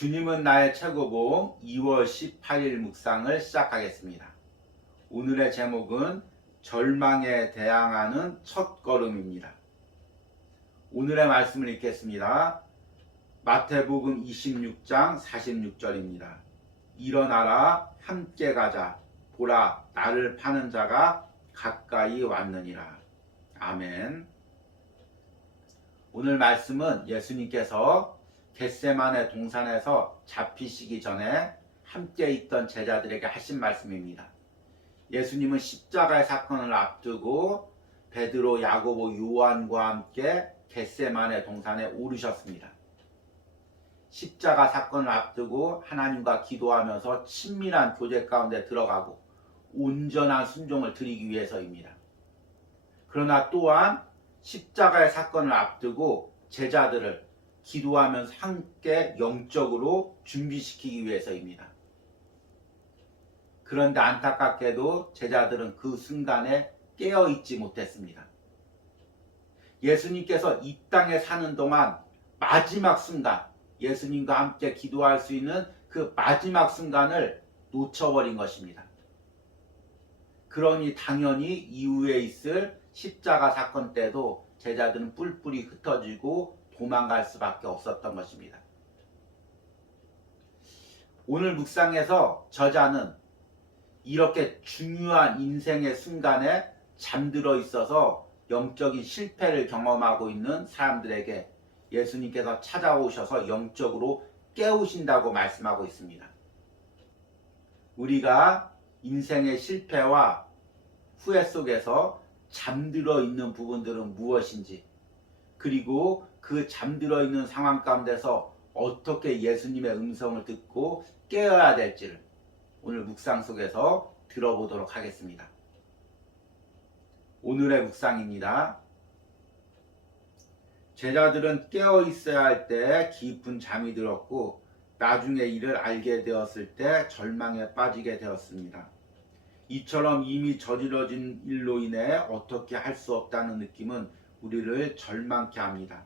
주님은 나의 최고봉 2월 18일 묵상을 시작하겠습니다. 오늘의 제목은 절망에 대항하는 첫걸음입니다. 오늘의 말씀을 읽겠습니다. 마태복음 26장 46절입니다. 일어나라 함께 가자. 보라 나를 파는 자가 가까이 왔느니라. 아멘. 오늘 말씀은 예수님께서 겟세마네 동산에서 잡히시기 전에 함께 있던 제자들에게 하신 말씀입니다. 예수님은 십자가의 사건을 앞두고 베드로, 야고보, 요한과 함께 겟세마네 동산에 오르셨습니다. 십자가 사건을 앞두고 하나님과 기도하면서 친밀한 교제 가운데 들어가고 온전한 순종을 드리기 위해서입니다. 그러나 또한 십자가의 사건을 앞두고 제자들을 기도하면서 함께 영적으로 준비시키기 위해서입니다. 그런데 안타깝게도 제자들은 그 순간에 깨어있지 못했습니다. 예수님께서 이 땅에 사는 동안 마지막 순간, 예수님과 함께 기도할 수 있는 그 마지막 순간을 놓쳐버린 것입니다. 그러니 당연히 이후에 있을 십자가 사건 때도 제자들은 뿔뿔이 흩어지고 도망갈 수밖에 없었던 것입니다. 오늘 묵상에서 저자는 이렇게 중요한 인생의 순간에 잠들어 있어서 영적인 실패를 경험하고 있는 사람들에게 예수님께서 찾아오셔서 영적으로 깨우신다고 말씀하고 있습니다. 우리가 인생의 실패와 후회 속에서 잠들어 있는 부분들은 무엇인지, 그리고 그 잠들어 있는 상황 가운데서 어떻게 예수님의 음성을 듣고 깨어야 될지를 오늘 묵상 속에서 들어보도록 하겠습니다. 오늘의 묵상입니다. 제자들은 깨어 있어야 할 때 깊은 잠이 들었고 나중에 이를 알게 되었을 때 절망에 빠지게 되었습니다. 이처럼 이미 저질러진 일로 인해 어떻게 할 수 없다는 느낌은 우리를 절망케 합니다.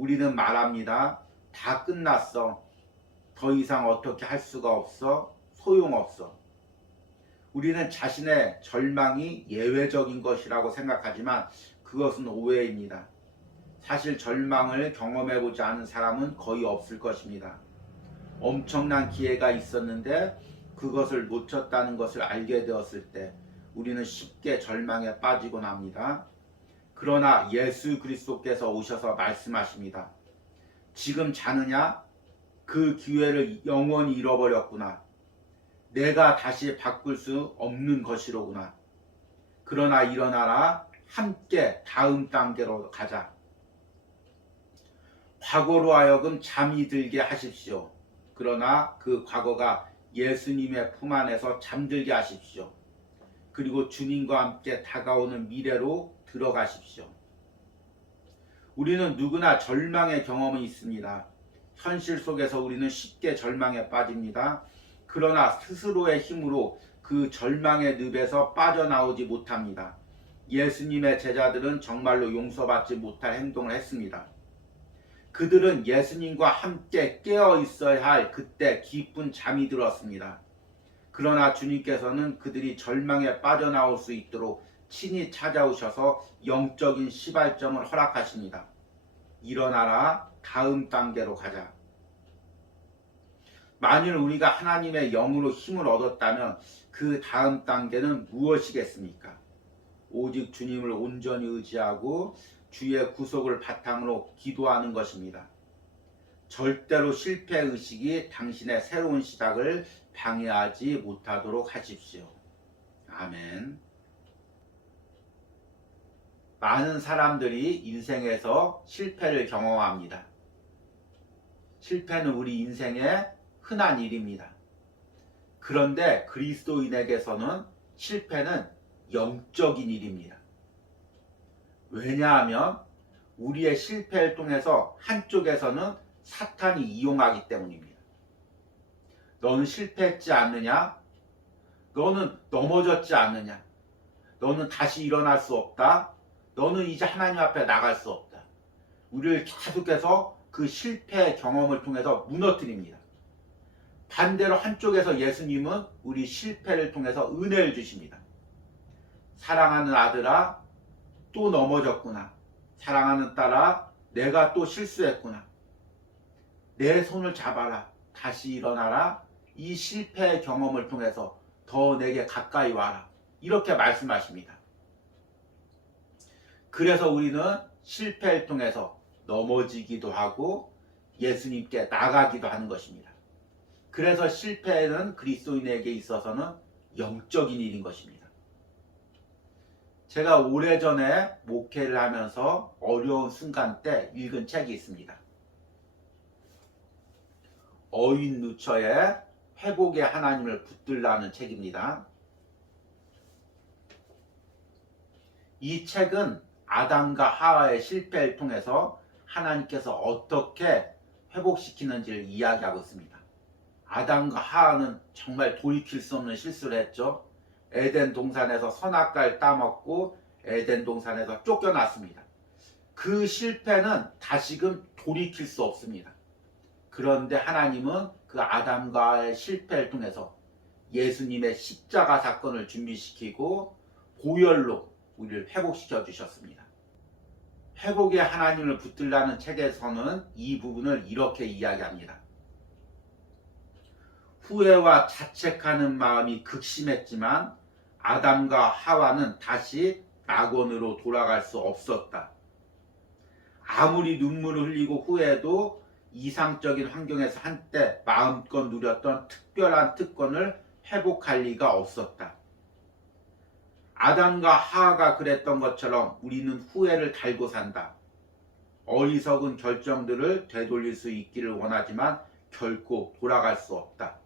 우리는 말합니다. 다 끝났어. 더 이상 어떻게 할 수가 없어. 소용없어. 우리는 자신의 절망이 예외적인 것이라고 생각하지만 그것은 오해입니다. 사실 절망을 경험해보지 않은 사람은 거의 없을 것입니다. 엄청난 기회가 있었는데 그것을 놓쳤다는 것을 알게 되었을 때 우리는 쉽게 절망에 빠지곤 합니다. 그러나 예수 그리스도께서 오셔서 말씀하십니다. 지금 자느냐? 그 기회를 영원히 잃어버렸구나. 내가 다시 바꿀 수 없는 것이로구나. 그러나 일어나라. 함께 다음 단계로 가자. 과거로 하여금 잠이 들게 하십시오. 그러나 그 과거가 예수님의 품 안에서 잠들게 하십시오. 그리고 주님과 함께 다가오는 미래로 들어가십시오. 우리는 누구나 절망의 경험이 있습니다. 현실 속에서 우리는 쉽게 절망에 빠집니다. 그러나 스스로의 힘으로 그 절망의 늪에서 빠져나오지 못합니다. 예수님의 제자들은 정말로 용서받지 못할 행동을 했습니다. 그들은 예수님과 함께 깨어 있어야 할 그때 깊은 잠이 들었습니다. 그러나 주님께서는 그들이 절망에 빠져나올 수 있도록 친히 찾아오셔서 영적인 시발점을 허락하십니다. 일어나라. 다음 단계로 가자. 만일 우리가 하나님의 영으로 힘을 얻었다면 그 다음 단계는 무엇이겠습니까? 오직 주님을 온전히 의지하고 주의 구속을 바탕으로 기도하는 것입니다. 절대로 실패의식이 당신의 새로운 시작을 방해하지 못하도록 하십시오. 아멘. 많은 사람들이 인생에서 실패를 경험합니다. 실패는 우리 인생의 흔한 일입니다. 그런데 그리스도인에게서는 실패는 영적인 일입니다. 왜냐하면 우리의 실패를 통해서 한쪽에서는 사탄이 이용하기 때문입니다. 너는 실패했지 않느냐? 너는 넘어졌지 않느냐? 너는 다시 일어날 수 없다? 너는 이제 하나님 앞에 나갈 수 없다. 우리를 계속해서 그 실패 경험을 통해서 무너뜨립니다. 반대로 한쪽에서 예수님은 우리 실패를 통해서 은혜를 주십니다. 사랑하는 아들아, 또 넘어졌구나. 사랑하는 딸아, 내가 또 실수했구나. 내 손을 잡아라. 다시 일어나라. 이 실패의 경험을 통해서 더 내게 가까이 와라. 이렇게 말씀하십니다. 그래서 우리는 실패를 통해서 넘어지기도 하고 예수님께 나가기도 하는 것입니다. 그래서 실패는 그리스도인에게 있어서는 영적인 일인 것입니다. 제가 오래전에 목회를 하면서 어려운 순간 때 읽은 책이 있습니다. 어윈 누처의 회복의 하나님을 붙들라는 책입니다. 이 책은 아담과 하와의 실패를 통해서 하나님께서 어떻게 회복시키는지를 이야기하고 있습니다. 아담과 하와는 정말 돌이킬 수 없는 실수를 했죠. 에덴 동산에서 선악과를 따먹고 에덴 동산에서 쫓겨났습니다. 그 실패는 다시금 돌이킬 수 없습니다. 그런데 하나님은 그 아담과의 실패를 통해서 예수님의 십자가 사건을 준비시키고 보혈로 우리를 회복시켜 주셨습니다. 회복의 하나님을 붙들라는 책에서는 이 부분을 이렇게 이야기합니다. 후회와 자책하는 마음이 극심했지만 아담과 하와는 다시 낙원으로 돌아갈 수 없었다. 아무리 눈물을 흘리고 후회해도 이상적인 환경에서 한때 마음껏 누렸던 특별한 특권을 회복할 리가 없었다. 아담과 하와가 그랬던 것처럼 우리는 후회를 달고 산다. 어리석은 결정들을 되돌릴 수 있기를 원하지만 결코 돌아갈 수 없다.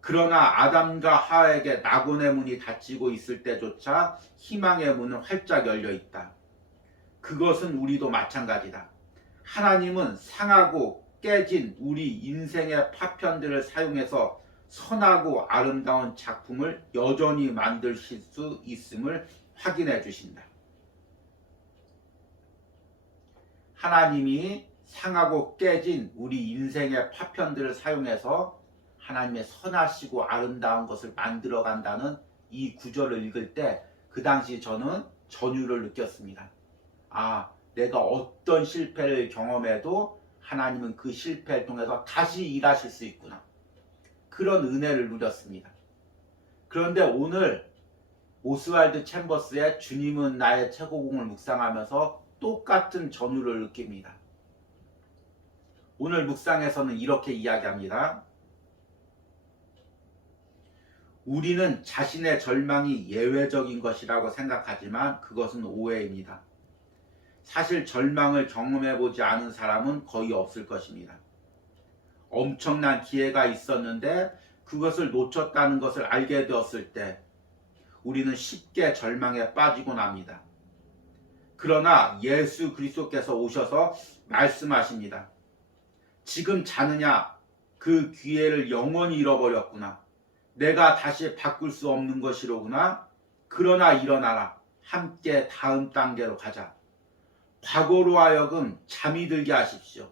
그러나 아담과 하와에게 낙원의 문이 닫히고 있을 때조차 희망의 문은 활짝 열려 있다. 그것은 우리도 마찬가지다. 하나님은 상하고 깨진 우리 인생의 파편들을 사용해서 선하고 아름다운 작품을 여전히 만드실 수 있음을 확인해 주신다. 하나님이 상하고 깨진 우리 인생의 파편들을 사용해서 하나님의 선하시고 아름다운 것을 만들어 간다는 이 구절을 읽을 때 그 당시 저는 전율을 느꼈습니다. 내가 어떤 실패를 경험해도 하나님은 그 실패를 통해서 다시 일하실 수 있구나. 그런 은혜를 누렸습니다. 그런데 오늘 오스왈드 챔버스의 주님은 나의 최고봉을 묵상하면서 똑같은 전율을 느낍니다. 오늘 묵상에서는 이렇게 이야기합니다. 우리는 자신의 절망이 예외적인 것이라고 생각하지만 그것은 오해입니다. 사실 절망을 경험해보지 않은 사람은 거의 없을 것입니다. 엄청난 기회가 있었는데 그것을 놓쳤다는 것을 알게 되었을 때 우리는 쉽게 절망에 빠지곤 합니다. 그러나 예수 그리스도께서 오셔서 말씀하십니다. 지금 자느냐? 그 기회를 영원히 잃어버렸구나. 내가 다시 바꿀 수 없는 것이로구나. 그러나 일어나라. 함께 다음 단계로 가자. 과거로 하여금 잠이 들게 하십시오.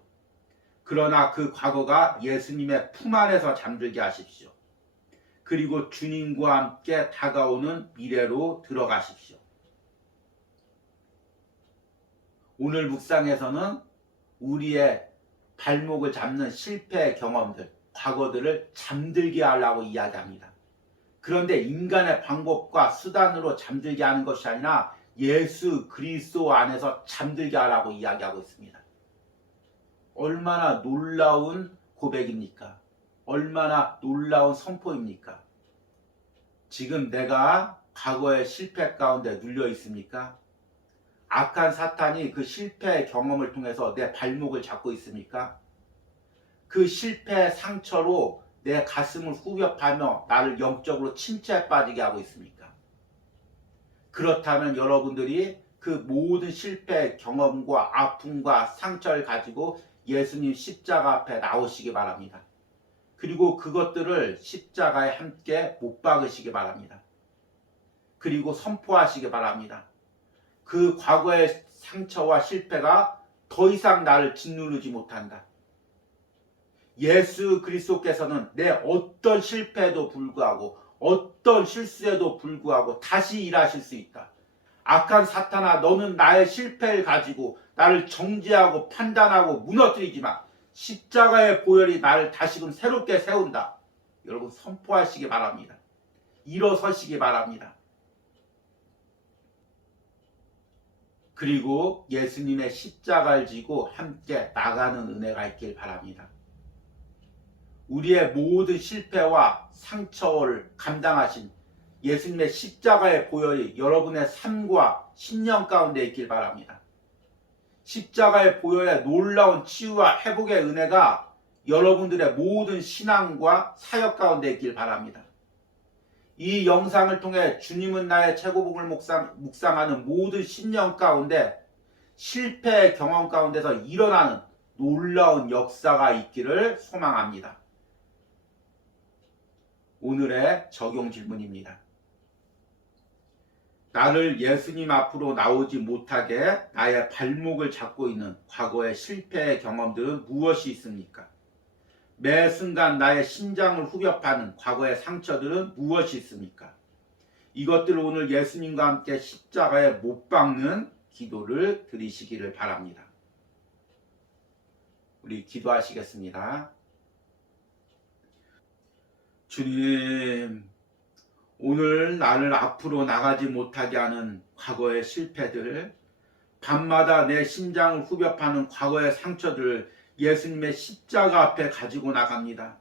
그러나 그 과거가 예수님의 품 안에서 잠들게 하십시오. 그리고 주님과 함께 다가오는 미래로 들어가십시오. 오늘 묵상에서는 우리의 발목을 잡는 실패의 경험들, 과거들을 잠들게 하려고 이야기합니다. 그런데 인간의 방법과 수단으로 잠들게 하는 것이 아니라 예수 그리스도 안에서 잠들게 하라고 이야기하고 있습니다. 얼마나 놀라운 고백입니까? 얼마나 놀라운 선포입니까? 지금 내가 과거의 실패 가운데 눌려 있습니까? 악한 사탄이 그 실패의 경험을 통해서 내 발목을 잡고 있습니까? 그 실패의 상처로 내 가슴을 후벼파며 나를 영적으로 침체에 빠지게 하고 있습니까? 그렇다면 여러분들이 그 모든 실패의 경험과 아픔과 상처를 가지고 예수님 십자가 앞에 나오시기 바랍니다. 그리고 그것들을 십자가에 함께 못 박으시기 바랍니다. 그리고 선포하시기 바랍니다. 그 과거의 상처와 실패가 더 이상 나를 짓누르지 못한다. 예수 그리스도께서는 내 어떤 실패에도 불구하고 어떤 실수에도 불구하고 다시 일하실 수 있다. 악한 사탄아, 너는 나의 실패를 가지고 나를 정죄하고 판단하고 무너뜨리지만 십자가의 보혈이 나를 다시금 새롭게 세운다. 여러분 선포하시기 바랍니다. 일어서시기 바랍니다. 그리고 예수님의 십자가를 지고 함께 나가는 은혜가 있길 바랍니다. 우리의 모든 실패와 상처를 감당하신 예수님의 십자가의 보혈이 여러분의 삶과 신령 가운데 있길 바랍니다. 십자가의 보혈의 놀라운 치유와 회복의 은혜가 여러분들의 모든 신앙과 사역 가운데 있길 바랍니다. 이 영상을 통해 주님은 나의 최고복을 묵상하는 모든 신령 가운데 실패의 경험 가운데서 일어나는 놀라운 역사가 있기를 소망합니다. 오늘의 적용 질문입니다. 나를 예수님 앞으로 나오지 못하게 나의 발목을 잡고 있는 과거의 실패의 경험들은 무엇이 있습니까? 매 순간 나의 심장을 후벼 파는 과거의 상처들은 무엇이 있습니까? 이것들을 오늘 예수님과 함께 십자가에 못 박는 기도를 드리시기를 바랍니다. 우리 기도하시겠습니다. 주님, 오늘 나를 앞으로 나가지 못하게 하는 과거의 실패들, 밤마다 내 심장을 후벼 파는 과거의 상처들을 예수님의 십자가 앞에 가지고 나갑니다.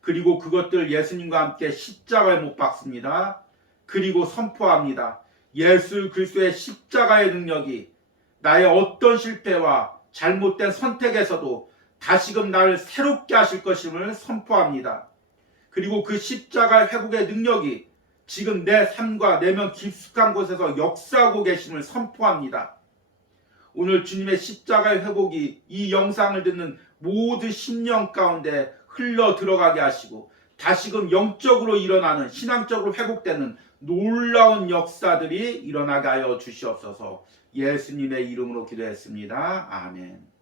그리고 그것들 예수님과 함께 십자가에 못 박습니다. 그리고 선포합니다. 예수 그리스도의 십자가의 능력이 나의 어떤 실패와 잘못된 선택에서도 다시금 나를 새롭게 하실 것임을 선포합니다. 그리고 그 십자가 회복의 능력이 지금 내 삶과 내면 깊숙한 곳에서 역사하고 계심을 선포합니다. 오늘 주님의 십자가의 회복이 이 영상을 듣는 모든 심령 가운데 흘러 들어가게 하시고 다시금 영적으로 일어나는 신앙적으로 회복되는 놀라운 역사들이 일어나게 하여 주시옵소서. 예수님의 이름으로 기도했습니다. 아멘.